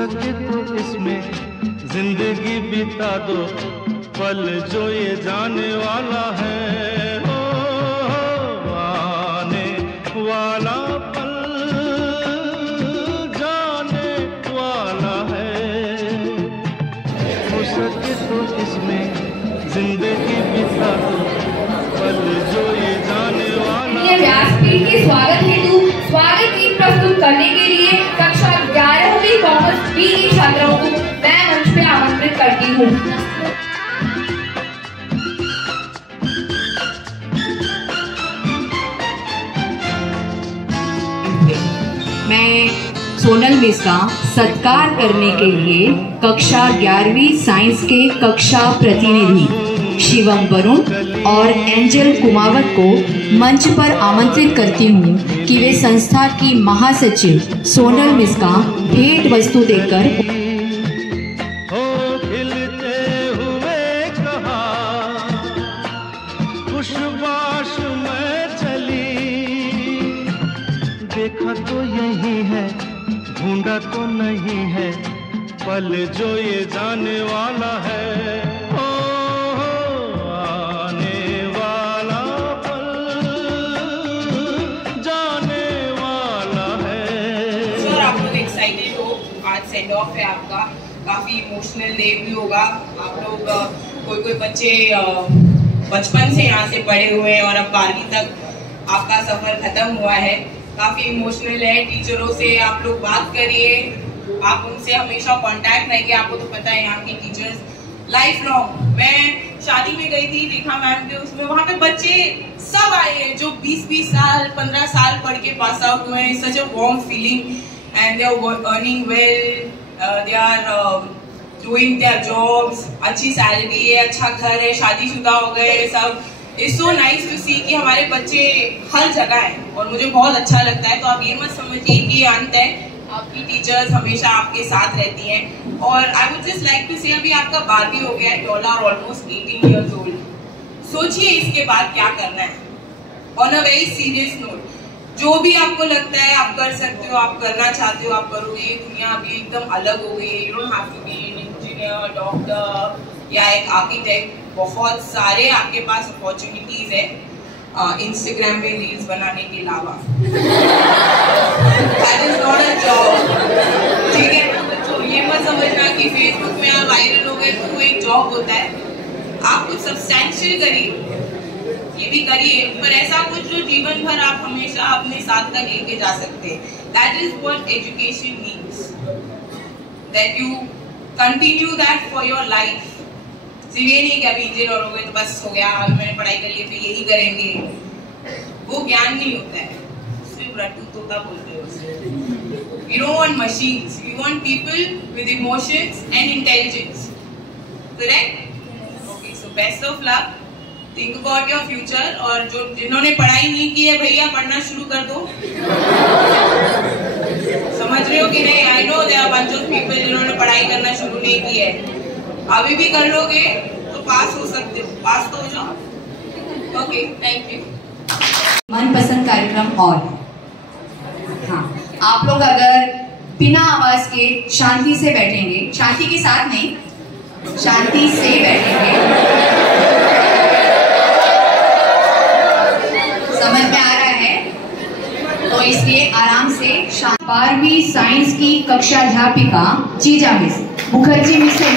सके तो इसमें जिंदगी बिता दो, पल जो ये जाने वाला है, आने वाला पल जाने वाला है। हो सके तो इसमें जिंदगी बिता दो, पल जो ये जाने वाला है। व्यासपीठ के स्वागत हेतु स्वागत गीत प्रस्तुत करने के लिए कक्षा 11वीं कॉमर्स बी की छात्राओं को मैं मंच पे आमंत्रित करती हूँ। मैं सोनल मिस का सत्कार करने के लिए कक्षा 11वीं साइंस के कक्षा प्रतिनिधि शिवम वरुण और एंजल कुमावत को मंच पर आमंत्रित करती हूँ कि वे संस्था की महासचिव सोनल मिस का भेंट वस्तु देकर खुशबाश में चली, देखा तो यही है, ढूंढा तो नहीं है, पल जो ये जाने वाला है, आने वाला पल जाने वाला है। सर आप लोग एक्साइटेड हो, आज सेंड ऑफ है आपका, काफी इमोशनल डे भी होगा। आप लोग कोई बच्चे बचपन से यहाँ से पढ़े हुए हैं और अब 12वीं तक आपका सफर खत्म हुआ है, काफी इमोशनल है। टीचरों से आप लोग बात करिए, आप उनसे हमेशा कांटेक्ट रहिए। आपको तो पता है यहाँ की टीचर्स लाइफ लॉन्ग। मैं शादी में गई थी रेखा मैम के, उसमें वहाँ पे बच्चे सब आए हैं जो 20-20 साल 15 साल पढ़ के पास आउट हुए हैं। Such a warm feeling and they are earning well, they are doing their jobs, अच्छी सैलरी है, अच्छा घर है, शादीशुदा हो गए सब। It's so nice to see कि हमारे बच्चे हर जगह हैं और मुझे बहुत अच्छा लगता है। तो आप ये मत समझिए कि ये अंत है, आपकी टीचर्स हमेशा आपके साथ रहती हैं। और I would just like to say अभी आपका 12वीं हो गया है, you all are almost 18 years old। सोचिए इसके बाद क्या करना है। On a very serious note, जो भी आपको लगता है आप कर सकते हो, आप करना चाहते हो, आप करोगे। ये दुनिया अभी एकदम अलग हो गई है। You don't have to be an engineer, doctor या एक आर्किटेक्ट। बहुत सारे आपके पास अपॉर्चुनिटीज है इंस्टाग्राम में रील्स बनाने के अलावा। That is not a job, ठीक है। तो ये मत समझना कि फेसबुक में आप वायरल हो गए तो वो एक जॉब होता है। आप कुछ सब्सटैंशियल करिए, ये भी करिए, पर ऐसा कुछ जो जीवन भर आप हमेशा अपने साथ तक लेके जा सकते हैं। That is what education means, that you continue that for your life. सिर्फ ये नहीं कि अभी इंजीनियर हो गए तो बस हो गया, मैंने पढ़ाई कर ली फिर यही करेंगे, वो ज्ञान नहीं होता है, सिर्फ रट्टू तोता बोलते हैं उसे। We don't want machines, we want people with emotions and intelligence, correct? Okay, so best of luck, think about your future। और जो जिन्होंने पढ़ाई नहीं की है भैया पढ़ना शुरू कर दो। समझ रहे हो कि नहीं? I know there are bunch of people जिन्होंने पढ़ाई करना शुरू नहीं की है, अभी भी कर लोगे तो पास हो सकते हो, पास तो हो जाओ। Okay, thank you. मनपसंद कार्यक्रम और हाँ, आप लोग अगर बिना आवाज के शांति से बैठेंगे, शांति के साथ नहीं, शांति से बैठेंगे, समझ में आ रहा है? तो इसलिए आराम से 12वीं साइंस की कक्षा अध्यापिका चीजा मिस मुखर्जी मिस से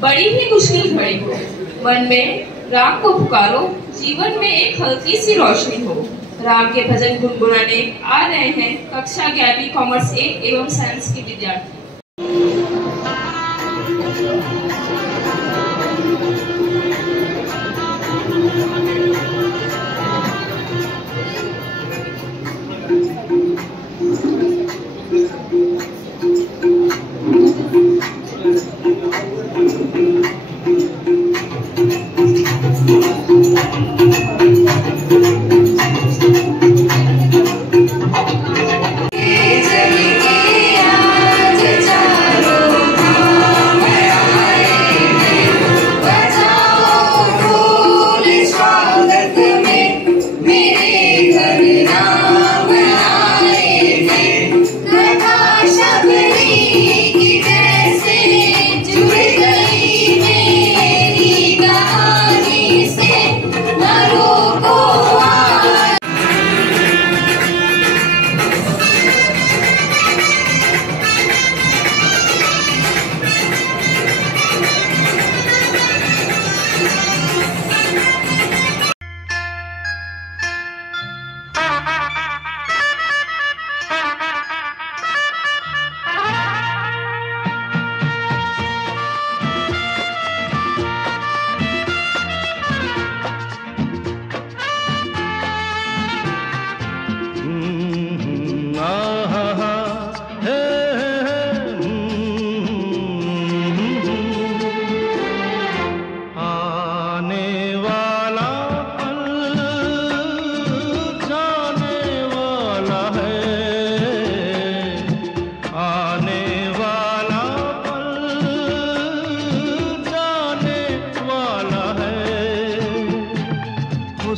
बड़ी ही मुश्किल घड़ी हो, मन में राग को पुकारो, जीवन में एक हल्की सी रोशनी हो। राग के भजन गुनगुनाने आ रहे हैं कक्षा 11वीं कॉमर्स ए एवं साइंस के विद्यार्थी।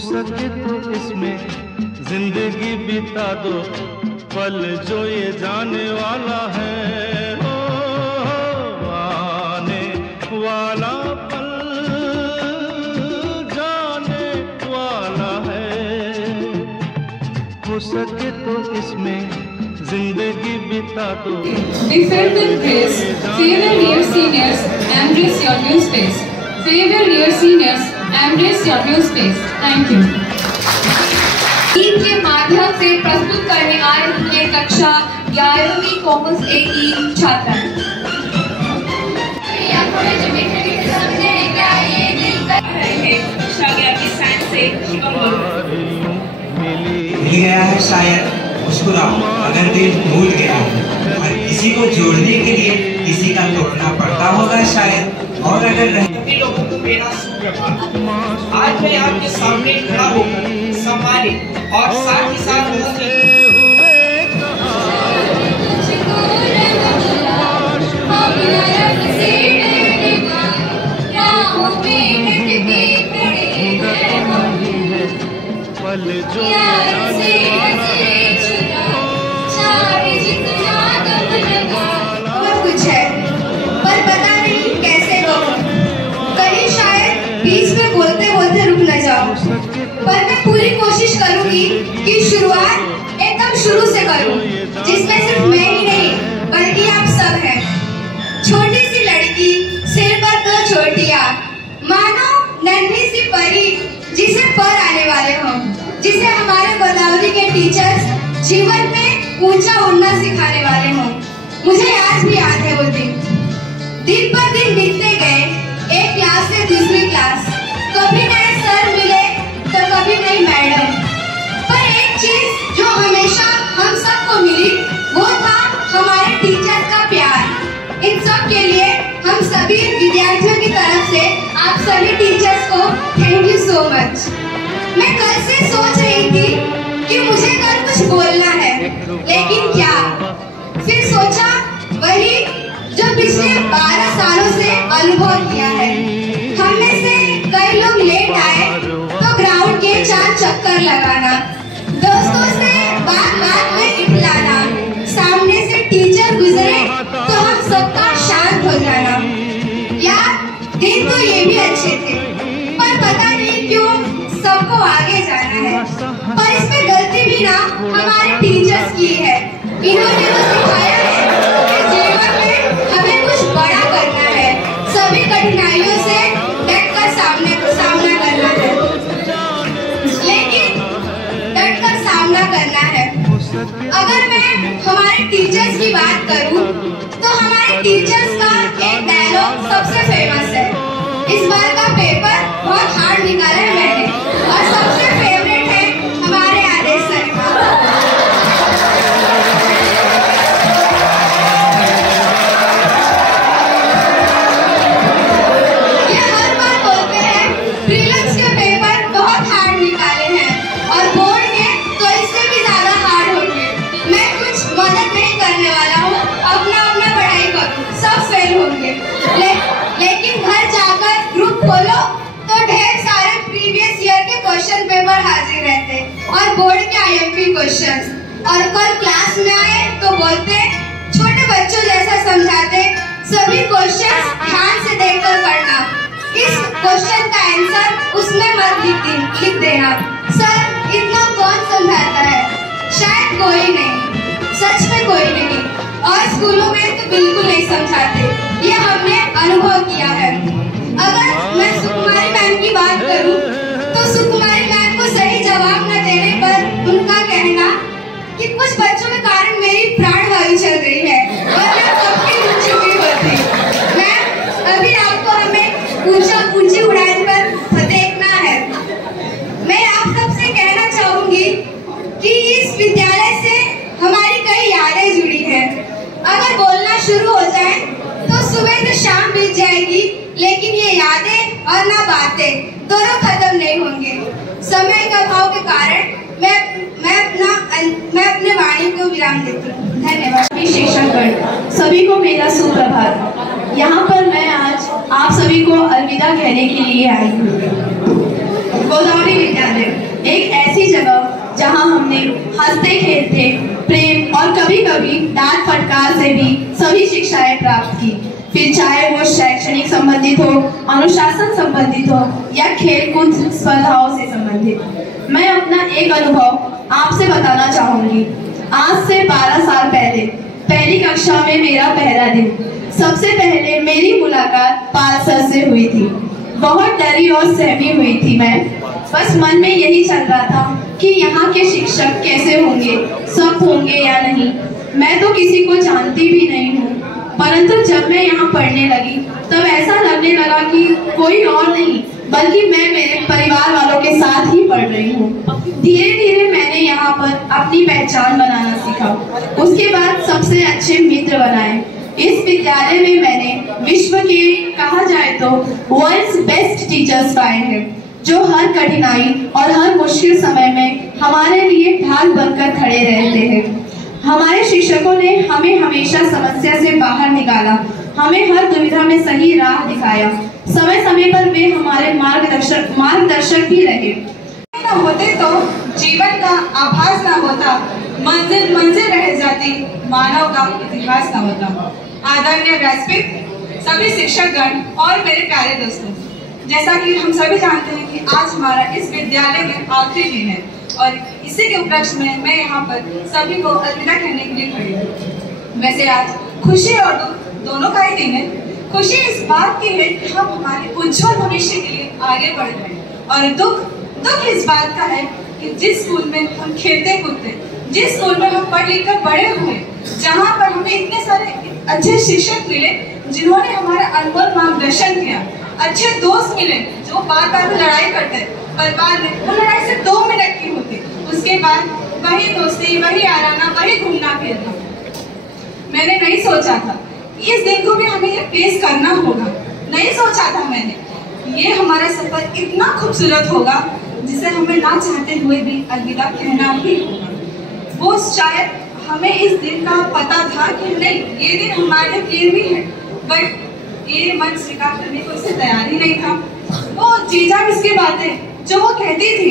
सके तो इसमें जिंदगी बिता दो, पल जो ये जाने वाला है। हो आने वाला पल जाने वाला है। हो सके तो इसमें जिंदगी बिता दो। We felt in grace. Farewell, dear seniors, embrace your new space. Farewell, dear seniors, embrace your new space. Thank you. गीत के माध्यम से प्रस्तुत करने आ रही है कक्षा 11वीं कॉमर्स ए की छात्रा। कक्षा 11वीं साइंस से शिवम बरुण। मिल गया है शायद मुस्कुराओ अगर दिल भूल गया हो, और किसी को जोड़ने के लिए किसी का तोड़ना पड़ता होगा शायद। और अगर सभी लोगों को मेरा सुप्रभात। आज मैं आपके सामने खड़ा होकर सम्मानित और साथ ही साथ पल जो बहुत कुछ है पर पता नहीं कैसे कहूँ। कहीं शायद बीच में बोलते बोलते रुक न जाऊँ, पर मैं पूरी कोशिश करूंगी कि शुरुआत एकदम शुरू से करूं, जिसमें सिर्फ मैं ही नहीं बल्कि आप सब हैं। छोटी सी लड़की, सिर पर 2 चोटियां, मानो नन्ही सी परी जिसे पर आने वाले हों, जिसे हमारे गोदावरी के टीचर्स जीवन में ऊंचा उड़ना सिखाने वाले हों। मुझे आज भी याद है वो दिन पर दिन बीतते गए, एक क्लास से दूसरी क्लास, कभी नए सर मिले तो कभी नई मैडम, पर एक चीज जो हमेशा हम सबको मिली वो था हमारे टीचर का प्यार। इन सब के लिए हम सभी विद्यार्थियों की तरफ से आप सभी टीचर्स को थैंक यू सो मच। मैं कल से सोच रही थी कि मुझे कल कुछ बोलना है, लेकिन क्या, फिर सोचा वही जो पिछले 12 सालों से अनुभव किया है। हम में से कई लोग लेट आए तो ग्राउंड के 4 चक्कर लगाना, दोस्तों से बात में इठलाना, सामने से टीचर गुजरे तो हम सबका शांत हो जाना। यार दिन तो ये भी अच्छे थे, पर पता नहीं क्यों सबको आगे जाना है। पर इसमें गलती भी ना हमारे टीचर्स की है। इन्होंने तो सिखाया है कि जीवन में हमें कुछ बड़ा करना है, सभी कठिनाइयों से डटकर सामना करना है, लेकिन डटकर सामना करना है। अगर मैं हमारे टीचर्स की बात करूं तो हमारे टीचर्स का एक डायलॉग सबसे फेमस है। इस बार का पेपर बहुत हार्ड निकाला है मैंने, और सबसे फेवरेट है हमारे आदेश सर का। ये हर बार बोलते हैं प्रीलिम्स के पेपर बहुत हार्ड निकाले हैं और बोर्ड के तो इससे भी ज्यादा हार्ड होंगे। मैं कुछ मदद नहीं करने वाला हूँ, अपना पढ़ाई करूँ, सब फेल होंगे। लेकिन घर जाकर ग्रुप खोलो तो ढेर सारे प्रीवियस ईयर के क्वेश्चन पेपर हाजिर रहते और बोर्ड के IMP क्वेश्चंस। और कल क्लास में आए तो बोलते छोटे बच्चों जैसा समझाते, सभी क्वेश्चंस ध्यान से देखकर पढ़ना, इस क्वेश्चन का आंसर उसमें मत लिख देना। सर इतना कौन समझाता है? शायद कोई नहीं, सच में कोई नहीं। और स्कूलों में तो बिल्कुल नहीं समझाते, ये हमने अनुभव किया है। अगर मैं सुकुमारी मैम की बात करूं तो सुकुमारी मैम को सही जवाब न देने पर उनका कहना कि कुछ बच्चों के कारण मेरी प्राण वायु चल रही है, वरना कब की उड़ चुकी होती। मैम अभी आपको हमें ऊंची उड़ान पर देखना है। मैं आप सबसे कहना चाहूंगी कि इस विद्यालय से हमारी कई यादें जुड़ी हैं। अगर बोलना शुरू हो जाए तो सुबह से शाम बीत जाएगी, लेकिन ये यादें और ना बातें दोनों खत्म नहीं होंगे। समय के अभाव के कारण मैं अपने वाणी को विराम देती हूँ। धन्यवाद। शिक्षकगण सभी को मेरा सुप्रभात। यहाँ पर मैं आज आप सभी को अलविदा कहने के लिए आई हूँ। गोदावरी विद्यालय, एक ऐसी जगह जहां हमने हंसते खेलते प्रेम और कभी कभी डांट फटकार से भी सभी शिक्षाएं प्राप्त की, फिर चाहे वो शैक्षणिक संबंधित हो, अनुशासन संबंधित हो या खेलकूद स्पर्धाओं से संबंधित। मैं अपना एक अनुभव आपसे बताना चाहूंगी। आज से 12 साल पहले पहली कक्षा में मेरा पहला दिन, सबसे पहले मेरी मुलाकात पाल सर से हुई थी। बहुत डरी और सहमी हुई थी मैं, बस मन में यही चल रहा था कि यहाँ के शिक्षक कैसे होंगे, सब होंगे या नहीं। मैं तो किसी को जानती भी नहीं हूँ, परंतु जब मैं यहाँ पढ़ने लगी तब ऐसा लगने लगा कि कोई और नहीं बल्कि मैं मेरे परिवार वालों के साथ ही पढ़ रही हूँ। धीरे धीरे मैंने यहाँ पर अपनी पहचान बनाना सीखा, उसके बाद सबसे अच्छे मित्र बनाए। इस विद्यालय में मैंने विश्व के कहा जाए तो वर्ल्ड्स बेस्ट टीचर्स पाए हैं, जो हर कठिनाई और हर मुश्किल समय में हमारे लिए ढाल बनकर खड़े रहते हैं। हमारे शिक्षकों ने हमें हमेशा समस्या से बाहर निकाला, हमें हर दुविधा में सही राह दिखाया। समय समय पर वे हमारे मार्गदर्शक भी रहे। न होते तो जीवन का आभास न होता, मंजिल मंजिल रह जाती, मानव का इतिहास न होता। आदरणीय व्यासपीठ, सभी शिक्षकगण और मेरे प्यारे दोस्तों, जैसा कि हम सभी जानते हैं कि आज हमारा इस विद्यालय में आखिरी दिन है और इसी के उपलक्ष्य में मैं यहाँ पर सभी को अलविदा कहने के लिए खड़ी हूँ। वैसे आज खुशी और दुख दोनों का ही दिन है। खुशी इस बात की है कि हम हमारे उज्जवल भविष्य के लिए आगे बढ़ रहे हैं, और दुख इस बात का है कि जिस स्कूल में हम खेलते कूदते, जिस स्कूल में हम पढ़ लिख कर बड़े हुए, जहाँ पर हमें इतने सारे अच्छे शिक्षक मिले जिन्होंने हमारा अनमोल मार्गदर्शन किया, अच्छे दोस्त मिले जो बार बार लड़ाई करते, पर बाद में वो लड़ाई सिर्फ 2 मिनट की होती, उसके बाद वही दोस्ती, वही आराना, वही घूमना फिरना। मैंने नहीं सोचा था इस दिन को भी हमें ये फेस करना होगा, नहीं सोचा था मैंने ये हमारा सफर इतना खूबसूरत होगा जिसे हमें ना चाहते हुए भी अलविदा कहना ही होगा। वो शायद हमें इस दिन का पता था कि नहीं, ये दिन हमारे लिए भी है, बट ये मन स्वीकार करने को इसे तैयार ही नहीं था। वो जीजा इसकी बातें जो वो कहती थी,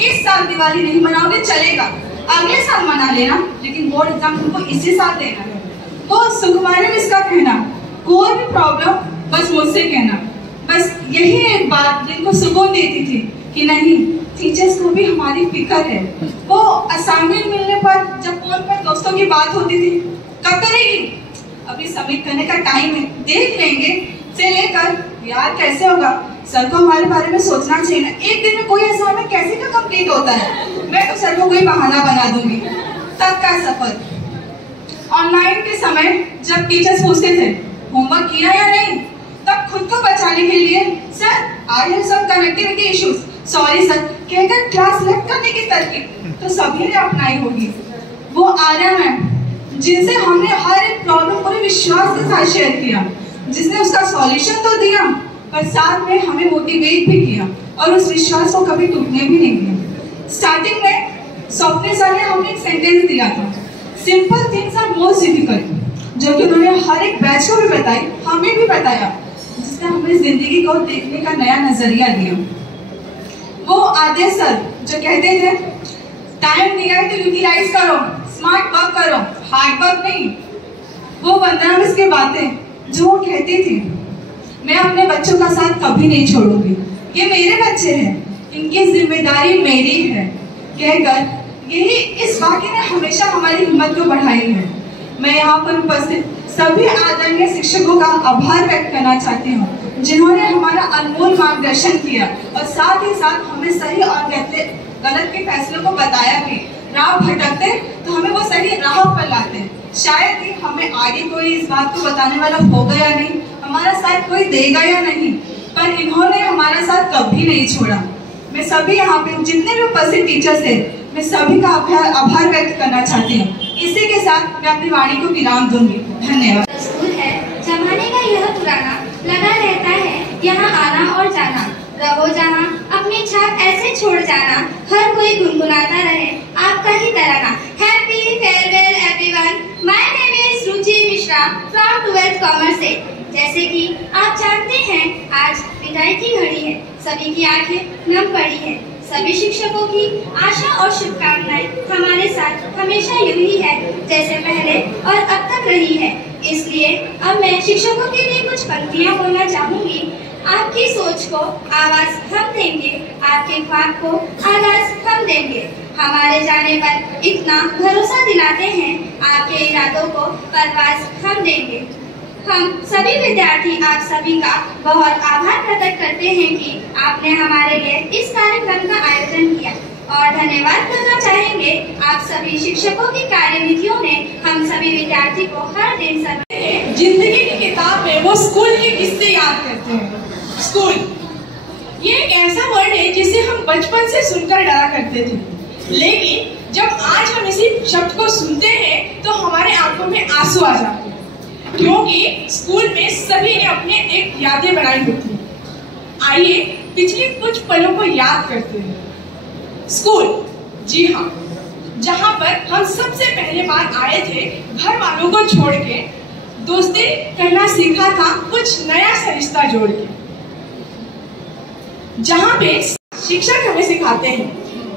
इस साल दिवाली नहीं मनाओगे चलेगा, अगले साल मना लेना, लेकिन बोर्ड एग्जाम तुमको इसी साल देना है। वो सुकुमारी मिस का कहना, कोई भी प्रॉब्लम बस मुझसे कहना, बस यही एक बात जिनको सुकून देती थी कि नहीं, टीचर्स को भी हमारी फिक्र है। वो असाइनमेंट मिलने पर जब फोन पर दोस्तों की बात होती थी, कब करेगी, अभी सबमिट करने का टाइम है, देख लेंगे, से लेकर यार कैसे होगा, सर को हमारे बारे में सोचना चाहिए ना, एक दिन में कोई असाइनमेंट कैसे का कंप्लीट होता है, मैं तो सर को कोई बहाना बना दूंगी। तब का सफर ऑनलाइन के समय जब टीचर्स पूछते थे होमवर्क किया या नहीं, तब खुद को बचाने के लिए sir I have some connectivity issues, sorry sir कहकर क्लास लेफ्ट करने की तरकीब तो सभी ने अपनाई होगी। वो आर्या मैम जिनसे हमने हर एक प्रॉब्लम पूरे विश्वास के साथ शेयर किया, जिसने उसका सॉल्यूशन तो दिया पर साथ में हमें मोटिवेट भी किया और उस विश्वास को कभी टूटने भी नहीं दिया। स्टार्टिंग में स्वप्ने सर ने हमें एक सेंटेंस दिया था, simple things are most difficult, जो कि उन्होंने हर एक बैच को भी बताई, हमें भी बताया, जिसने हमें जिंदगी को देखने का नया नजरिया दिया। वो आदेश सर जो कहते थे टाइम दिया है तो यूटिलाइज करो, स्मार्ट वर्क करो, हार्ड वर्क नहीं। वो वंदना मिस की बातें जो वो कहती थी, मैं अपने बच्चों का साथ कभी नहीं छोड़ूंगी, ये मेरे बच्चे हैं, इनकी जिम्मेदारी मेरी है, कहकर यही इस वाक्य ने हमेशा हमारी हिम्मत को बढ़ाई है। मैं यहाँ पर उपस्थित सभी आदरणीय शिक्षकों का आभार व्यक्त करना चाहती हूँ, जिन्होंने हमारा अनमोल मार्गदर्शन किया और साथ ही साथ हमें सही और गलत के फैसलों को बताया भी। राह भटकते तो हमें वो सही राह पर लाते, शायद ही हमें आगे कोई इस बात को बताने वाला होगा या नहीं, हमारा साथ कोई देगा या नहीं, पर इन्होंने हमारा साथ कभी नहीं छोड़ा। मैं सभी यहाँ पे जितने भी उपस्थित टीचर्स हैं, मैं सभी का आभार व्यक्त करना चाहती हूँ। इसी के साथ मैं अपनी वाणी को विराम दूंगी। धन्यवाद। स्कूल है जमाने का यह पुराना, लगा रहता है यहाँ आना और जाना, रहो जहाँ अपनी छाप ऐसे छोड़ जाना, हर कोई गुनगुनाता रहे आपका ही तराना। Happy farewell everyone, my name is Ruchi Mishra from 12th commerce से। जैसे कि आप जानते हैं आज विदाई की घड़ी है, सभी की आंखें नम पड़ी है। सभी शिक्षकों की आशा और शुभकामनाएं हमारे साथ हमेशा यूं ही है जैसे पहले और अब तक रही है। इसलिए अब मैं शिक्षकों के लिए कुछ पंक्तियां बोलना चाहूंगी। आपकी सोच को आवाज हम देंगे, आपके ख्वाब को आगाज हम देंगे। हमारे जाने पर इतना भरोसा दिलाते हैं, आपके इरादों को परवाज हम देंगे। हम सभी विद्यार्थी आप सभी का बहुत आभार प्रकट करते हैं कि आपने हमारे लिए इस कार्यक्रम का आयोजन किया और धन्यवाद करना चाहेंगे आप सभी शिक्षकों की कार्यविधियों ने हम सभी विद्यार्थी को हर दिन समय जिंदगी की किताब में वो स्कूल के किस्से याद करते हैं। स्कूल ये एक ऐसा वर्ड है जिसे हम बचपन से सुनकर डरा करते थे, लेकिन जब आज हम इसी शब्द को सुनते हैं तो हमारे आंखों में आंसू आ जाते हैं, क्योंकि स्कूल में सभी ने अपने एक यादें बनाई होती हैं। आइए पिछले कुछ पलों को याद करते हैं। स्कूल, जी हाँ, जहाँ पर हम सबसे पहले बार आए थे घर वालों को छोड़ के, दोस्ती करना सीखा था कुछ नया सा रिश्ता जोड़ के, जहाँ पे शिक्षक हमें सिखाते हैं।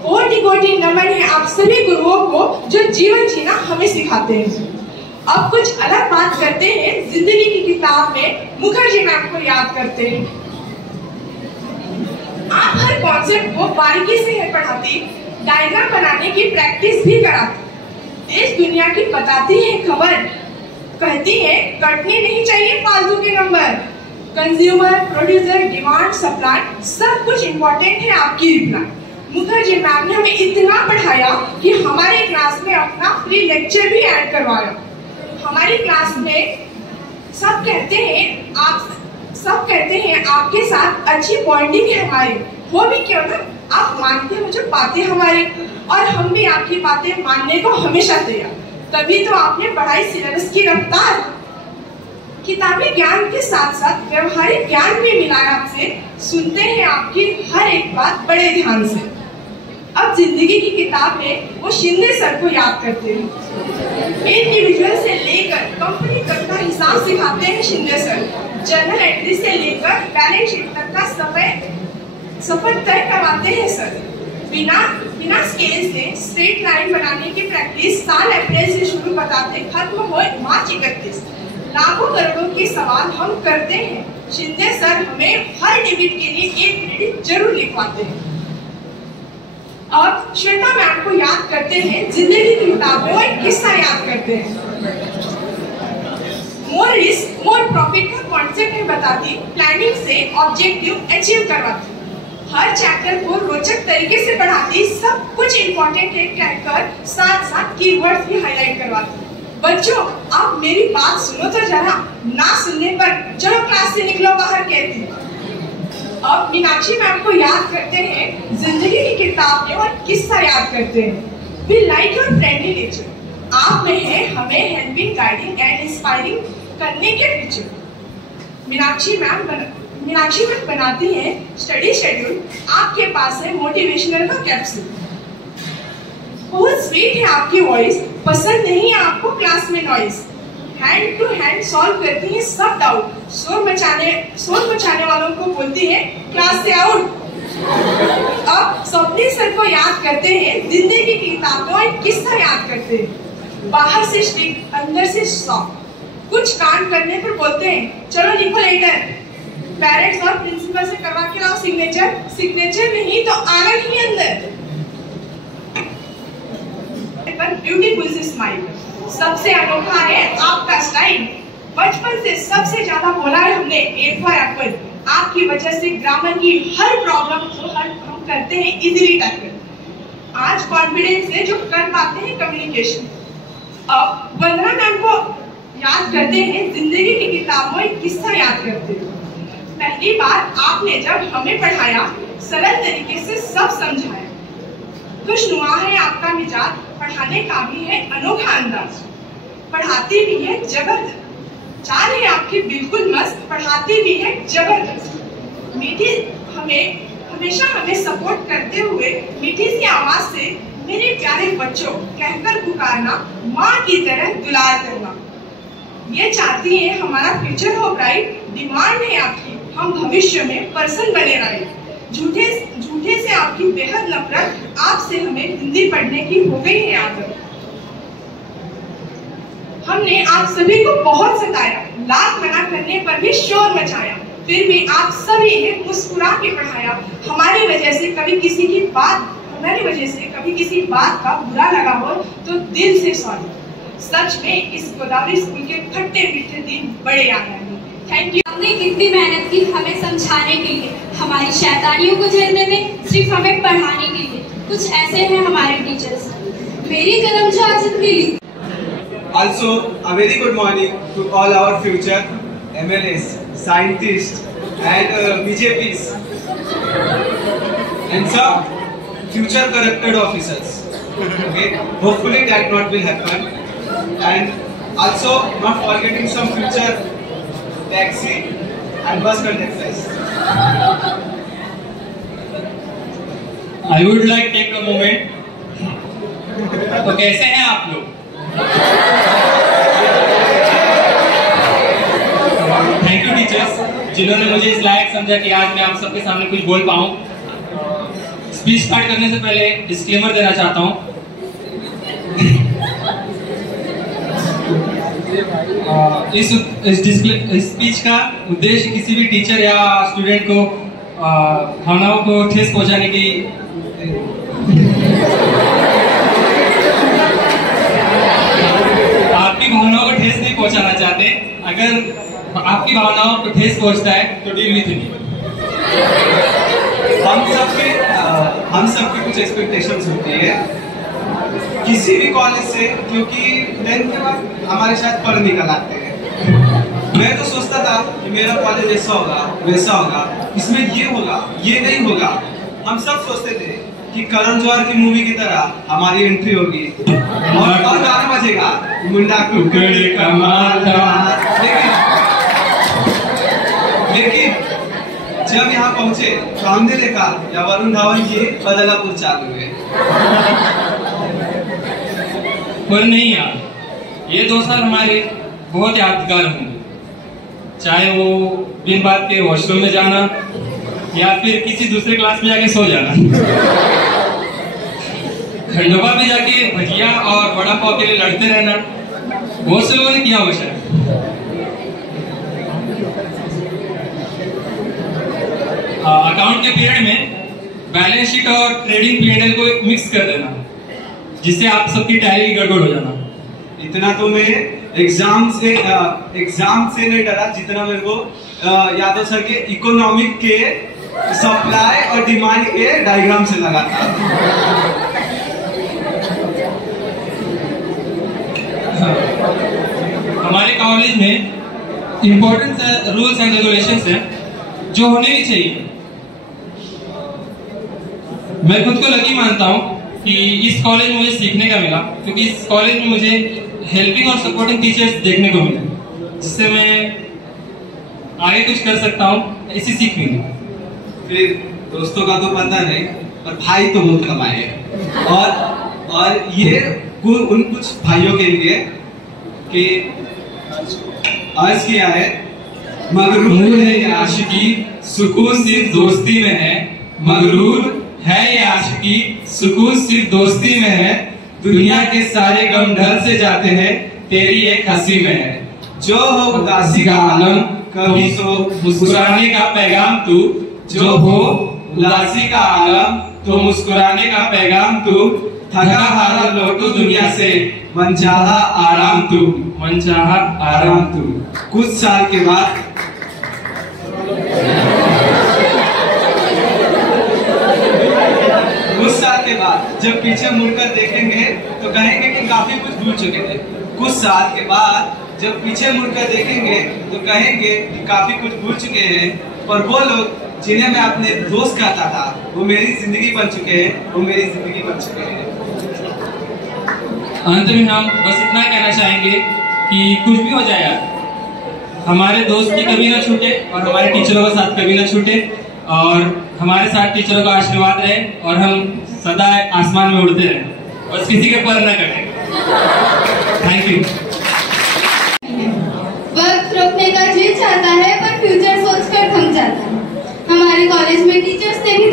कोटि कोटि नमन है आप सभी गुरुओं को जो जीवन जीना हमें सिखाते हैं। अब कुछ अलग बात करते हैं, जिंदगी की किताब में मुखर्जी मैम को याद करते हैं। आप हर कॉन्सेप्ट को बारीकी से है पढ़ाती, डायग्राम बनाने की प्रैक्टिस भी कराती, देश दुनिया की बताती है खबर, कहती है कटने नहीं चाहिए फालतू के number, consumer, producer, demand, supply सब कुछ इम्पोर्टेंट है आपकी रिप्लाई। मुखर्जी मैम ने हमें इतना पढ़ाया कि हमारे क्लास में अपना फ्री लेक्चर भी ऐड करवाया। हमारी क्लास में सब कहते हैं आपके साथ अच्छी बॉन्डिंग है हमारी, हो भी क्यों ना, आप मानते हो जो बातें हमारी, और हम भी आपकी बातें मानने को हमेशा तैयार। तभी तो आपने बढ़ाई सिलेबस की रफ्तार, किताबी ज्ञान के साथ साथ व्यवहारिक ज्ञान भी मिलाया आपसे, सुनते हैं आपकी हर एक बात बड़े ध्यान से। अब जिंदगी की किताब में वो शिंदे सर को याद करते हैं। इंडिविजुअल से लेकर कंपनी तक का हिसाब सिखाते हैं शिंदे सर, जर्नल एंट्री से लेकर बैलेंस शीट तक का सफर तय करवाते हैं सर। बिना स्केल से स्ट्रेट लाइन बनाने की प्रैक्टिस साल अप्रैल से शुरू बताते खत्म हो मार्च 31। लाखों करोड़ों के सवाल हम करते हैं, शिंदे सर हमें हर डेबिट के लिए एक क्रेडिट जरूर लिखवाते हैं। अब श्वेता मैम को याद करते हैं, जिंदगी की किताब में वो एक किस्सा याद करते हैं। मोर रिस्क मोर प्रॉफिट का कॉन्सेप्ट है बताती, प्लानिंग से ऑब्जेक्टिव अचीव करवाती, हर चैप्टर को रोचक तरीके से पढ़ाती, सब कुछ इम्पोर्टेंट है कहकर साथ साथ कीवर्ड्स भी हाईलाइट करवाती। बच्चों आप मेरी बात सुनो तो जरा, ना सुनने पर चलो क्लास से निकलो बाहर कहती। अब मीनाक्षी मैम को याद करते हैं, जिंदगी की किताब में और किस्सा याद करते हैं। We like your friendly nature, आप में है हमें हेल्पिंग, गाइडिंग एंड इंस्पायरिंग करने के फीचर। मीनाक्षी मैम बनाती हैं स्टडी शेड्यूल, आपके पास है मोटिवेशनल का कैप्सूल। बहुत स्वीट है आपकी वॉइस, पसंद नहीं है आपको क्लास में noise, hand to hand solve करती है सब डाउट, शोर मचाने वालों को बोलती है क्लास से आउट। अब स्वप्निल सर को याद करते हैं, जिंदगी की किताब में एक किस्सा याद करते हैं। बाहर से स्ट्रिक्ट अंदर से सॉफ्ट, कुछ कांड करने पर बोलते हैं चलो लिखो लेटर, पेरेंट्स और प्रिंसिपल से करवा के लाओ सिग्नेचर नहीं तो आनंद ही अंदर। ब्यूटीफुल सी स्माइल, सबसे अनोखा है आपका स्टाइल, बचपन से सबसे ज्यादा बोला है हमने ए फॉर एप्पल, आपकी वजह से ग्रामर की हर प्रॉब्लम को हम करते हैं इजीली टैकल। आज कॉन्फिडेंस से जो कर पाते हैं कम्युनिकेशन। अब वंदना मैम को याद करते हैं, जिंदगी की किताब में एक किस्सा याद करते हैं। पहली बार आपने जब हमें पढ़ाया, सरल तरीके से सब समझाया, खुशनुमा है आपका मिजाज, पढ़ाने का भी है अनोखा अंदाज, पढ़ाती भी है जबरदस्त, चाल है आपकी बिल्कुल मस्त, पढ़ाती भी है जबरदस्त। मीठी हमेशा हमें सपोर्ट करते हुए मीठी सी आवाज से मेरे प्यारे बच्चों कहकर पुकारना, माँ की तरह दुलार करना। ये चाहती है हमारा फ्यूचर हो ब्राइट, डिमांड है आपकी हम भविष्य में पर्सन बने रहे। झूठे से आपकी बेहद नफरत, आपसे हमें हिंदी पढ़ने की हो गई है आदत। हमने आप सभी को बहुत सताया, लाख मना करने पर भी शोर मचाया, फिर भी आप सभी ने मुस्कुरा के पढ़ाया। हमारी वजह से कभी किसी बात का बुरा लगा हो तो दिल से सॉरी। सच में इस गोदावरी स्कूल के खट्टे मीठे दिन बड़े याद आएंगे। Thank you. हमने कितनी मेहनत की हमें समझाने के लिए, हमारी शैतानियों को झेलने में, सिर्फ हमें पढ़ाने के लिए। कुछ ऐसे हैं हमारे टीचर्स, मेरी कलम जो आज़ाद के लिए। Also, a very good morning to all our future MLAs, scientists, and BJPs, and some future corrupted officers. Okay, hopefully that not will happen, and also not forgetting some future taxi and bus conductors. I would like take a moment. तो कैसे हैं आप लोग? Thank you teachers, जिन्होंने मुझे इस लायक समझा कि आज मैं आप सबके सामने कुछ बोल पाऊं। स्पीच स्टार्ट करने से पहले डिस्क्लेमर देना चाहता हूं। इस स्पीच का उद्देश्य किसी भी टीचर या स्टूडेंट को भावनाओं को ठेस पहुंचाने की आपकी भावनाओं को ठेस नहीं पहुंचाना चाहते। अगर आपकी भावनाओं को ठेस पहुंचता है तो डील विथ मी। हम सबकी कुछ एक्सपेक्टेशंस होती है किसी भी कॉलेज से, क्योंकि 10th के बाद हमारे शायद पढ़ निकल आते हैं। मैं तो सोचता था कि मेरा कॉलेज ऐसा होगा, वैसा होगा, इसमें ये होगा, ये नहीं होगा। हम सब सोचते थे कि करण जौहर की मूवी की तरह हमारी एंट्री होगी और गाना बजेगा मुंडा कुकड़े का माल। लेकिन जब यहाँ पहुंचे तो हमने देखा या वरुण धवन ये बदलापुर चालू है। पर नहीं यार, ये 2 साल हमारे बहुत यादगार होंगे, चाहे वो दिन बाद के वॉशरूम में जाना या फिर किसी दूसरे क्लास में जाके सो जाना, खंडोबा में जाके भजिया और वड़ा पाव के लिए लड़ते रहना, बहुत से लोगों ने किया होगा शायद। अकाउंट के पीरियड में बैलेंस शीट और ट्रेडिंग पीएनएल को मिक्स कर देना, जिससे आप सबकी टैली गड़बड़ हो जाना। इतना तो मैं एग्जाम से नहीं डरा जितना मेरे को यादव सर के इकोनॉमिक के सप्लाई और डिमांड के डायग्राम से लगा था। हमारे कॉलेज में इम्पोर्टेंट रूल्स एंड रेगुलेशंस हैं जो होने भी चाहिए। मैं खुद को लकी मानता हूँ कि इस कॉलेज में मुझे सीखने का मिला, क्योंकि इस कॉलेज में मुझे हेल्पिंग और सपोर्टिंग टीचर्स देखने को मिले, जिससे मैं आगे कुछ कर सकता हूँ, इसी सीख मिली। फिर दोस्तों का तो पता नहीं, पर भाई तो बहुत कमाए हैं। और ये उन कुछ भाइयों के लिए कि अर्ज किया है, मगरूर है ये आशिकी सुकून सिर्फ दोस्ती में है, मगरूर है ये आशिकी सुकून सिर्फ दोस्ती में है, दुनिया के सारे गम ढल से जाते हैं तेरी एक हंसी में है, जो हो उदासी का आलम कभी तो मुस्कुराने का पैगाम तू, जो हो उदासी का आलम तो मुस्कुराने का पैगाम तू, थका हारा लौटू दुनिया से मनचाहा आराम तू, मनचाहा आराम तू। कुछ साल के बाद जब पीछे मुड़कर देखेंगे तो कहेंगे कि काफी कुछ भूल चुके थे। कुछ साल के बाद जब पीछे मुड़कर देखेंगे तो कहेंगे कि काफी कुछ भूल चुके हैं, पर वो लोग जिन्हें मैं अपने दोस्त कहता था वो मेरी जिंदगी बन चुके हैं, वो मेरी जिंदगी बन चुके हैं। अंत में हम बस इतना कहना चाहेंगे कि कुछ भी हो जाए यार, हमारे दोस्त भी कभी ना छूटे और हमारे टीचरों का साथ कभी ना छूटे, और हमारे साथ टीचरों का आशीर्वाद रहे और हम सदा आसमान में उड़ते रहे, बस किसी के पर न करें। Thank you. वक्त रोकने का जी चाहता है पर फ्यूचर सोचकर थम जाता है। हमारे कॉलेज में टीचर्स ने भी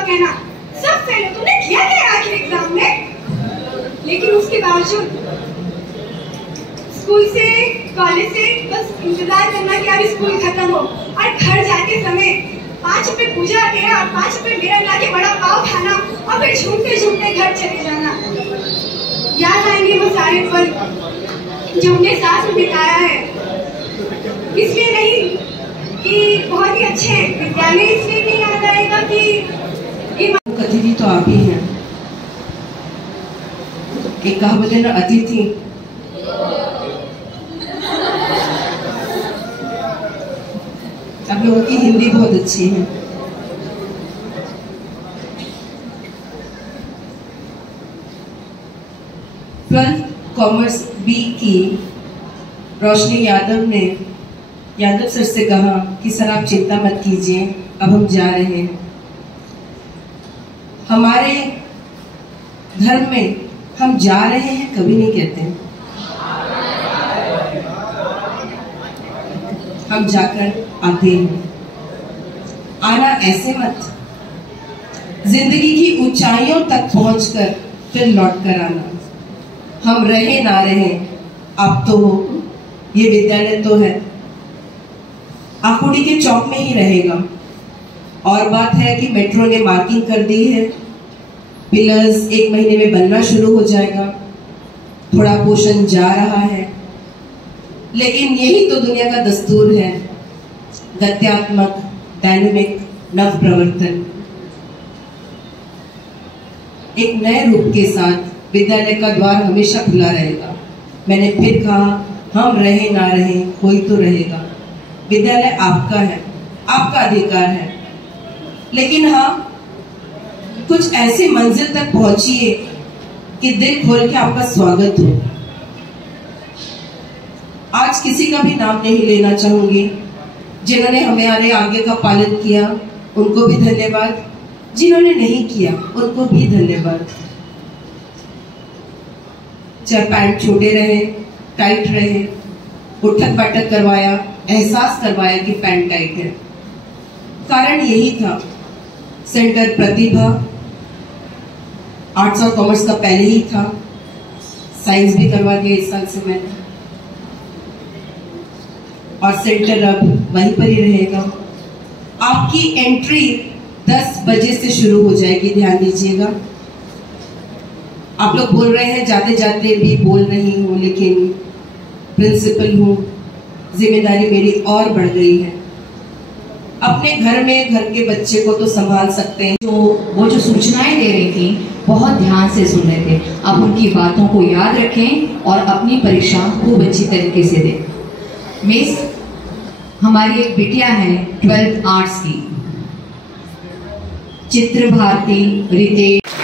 का कहना, सब फेल हो, तुमने किया क्या आखिर एग्जाम में? लेकिन उसके बावजूद स्कूल से कॉलेज से बस इंतजार करना कि अभी स्कूल खत्म हो और घर जाते समय 5 रुपए पूजा देना और 5 रुपए मेरा ला के बड़ा पाव खाना और फिर झूमते झूमते घर चले जाना। याद आएंगे वो सारे पल जो हमने साथ में बिताया है, इसलिए नहीं कि बहुत ही अच्छे विद्यालय, इसलिए नहीं याद आएगा कि अतिथि तो आप ही हैं। एक कहावत है ना, अतिथि आप लोगों की हिंदी बहुत अच्छी है। ट्वेल्थ कॉमर्स बी की रोशनी यादव सर से कहा कि सर आप चिंता मत कीजिए, अब हम जा रहे हैं। हमारे धर्म में हम जा रहे हैं कभी नहीं कहते, हम जाकर आते हैं। आना ऐसे मत, जिंदगी की ऊंचाइयों तक पहुंचकर फिर लौट कर आना। हम रहे ना रहे, आप तो हो, ये विद्यालय तो है, आकुड़ी के चौक में ही रहेगा। और बात है कि मेट्रो ने मार्किंग कर दी है, पिलर्स 1 महीने में बनना शुरू हो जाएगा, थोड़ा पोर्शन जा रहा है। लेकिन यही तो दुनिया का दस्तूर है, गत्यात्मक, डायनेमिक, नव प्रवर्तन। एक नए रूप के साथ विद्यालय का द्वार हमेशा खुला रहेगा। मैंने फिर कहा, हम रहे ना रहे, कोई तो रहेगा। विद्यालय आपका है, आपका अधिकार है। लेकिन हाँ, कुछ ऐसी मंजिल तक पहुंचिए कि दिल खोल के आपका स्वागत हो। आज किसी का भी नाम नहीं लेना चाहूंगी, जिन्होंने हमारे आगे का पालन किया उनको भी धन्यवाद, जिन्होंने नहीं किया उनको भी धन्यवाद। चाहे पैंट छोटे रहे, टाइट रहे, उठक बैठक करवाया, एहसास करवाया कि पैंट टाइट है। कारण यही था, सेंटर प्रतिभा आर्ट्स और कॉमर्स का पहले ही था, साइंस भी करवा दिया इस साल से मैंने, और सेंटर अब वहीं पर ही रहेगा। आपकी एंट्री 10 बजे से शुरू हो जाएगी, ध्यान दीजिएगा। आप लोग बोल रहे हैं जाते जाते भी बोल रही हूँ, लेकिन प्रिंसिपल हूँ, जिम्मेदारी मेरी और बढ़ गई है। अपने घर में घर के बच्चे को तो संभाल सकते हैं। वो जो सूचनाएं दे रही थी बहुत ध्यान से सुन रहे थे। अब उनकी बातों को याद रखें और अपनी परीक्षा खूब अच्छी तरीके से दें। मिस, हमारी एक बिटिया है 12th आर्ट्स की, चित्र भारती रितेश।